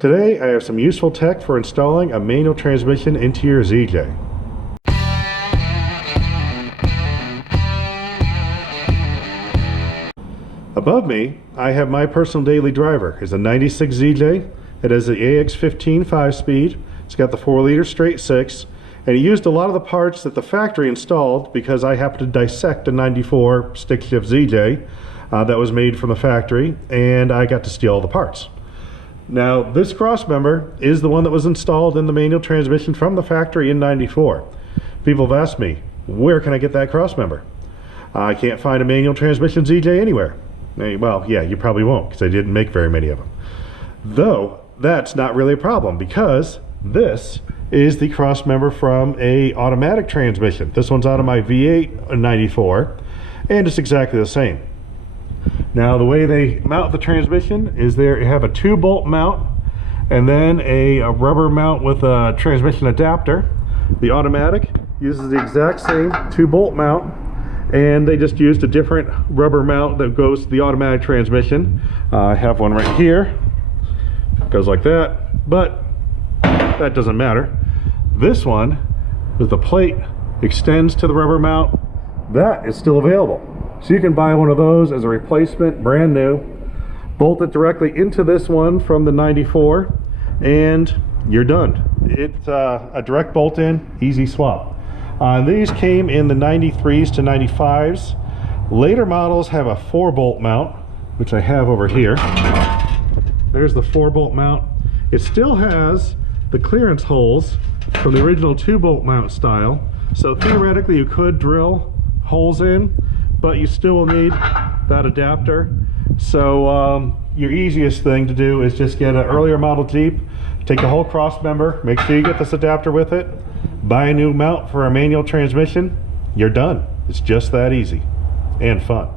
Today I have some useful tech for installing a manual transmission into your ZJ. Above me I have my personal daily driver. It's a 96 ZJ. It has the AX15 5-speed. It's got the 4-liter straight 6, and it used a lot of the parts that the factory installed because I happened to dissect a 94 stick shift ZJ that was made from the factory, and I got to steal all the parts. Now this Crossmember is the one that was installed in the manual transmission from the factory in 94. People have asked me, where can I get that Crossmember? I can't find a manual transmission ZJ anywhere. Well, yeah, you probably won't because I didn't make very many of them. Though that's not really a problem because this is the Crossmember from a automatic transmission. This one's out of my V8 94, and it's exactly the same. Now the way they mount the transmission is there you have a 2-bolt mount and then a rubber mount with a transmission adapter. The automatic uses the exact same 2-bolt mount, and they just used a different rubber mount that goes to the automatic transmission. I have one right here. It goes like that, but that doesn't matter. This one with the plate extends to the rubber mount. That is still available. So you can buy one of those as a replacement, brand new, bolt it directly into this one from the 94, and you're done. It's a direct bolt in, easy swap. These came in the 93s to 95s. Later models have a 4-bolt mount, which I have over here. There's the 4-bolt mount. It still has the clearance holes from the original 2-bolt mount style, so theoretically you could drill holes in, but you still will need that adapter. So your easiest thing to do is just get an earlier model Jeep, take the whole Crossmember, make sure you get this adapter with it, buy a new mount for a manual transmission, you're done. It's just that easy and fun.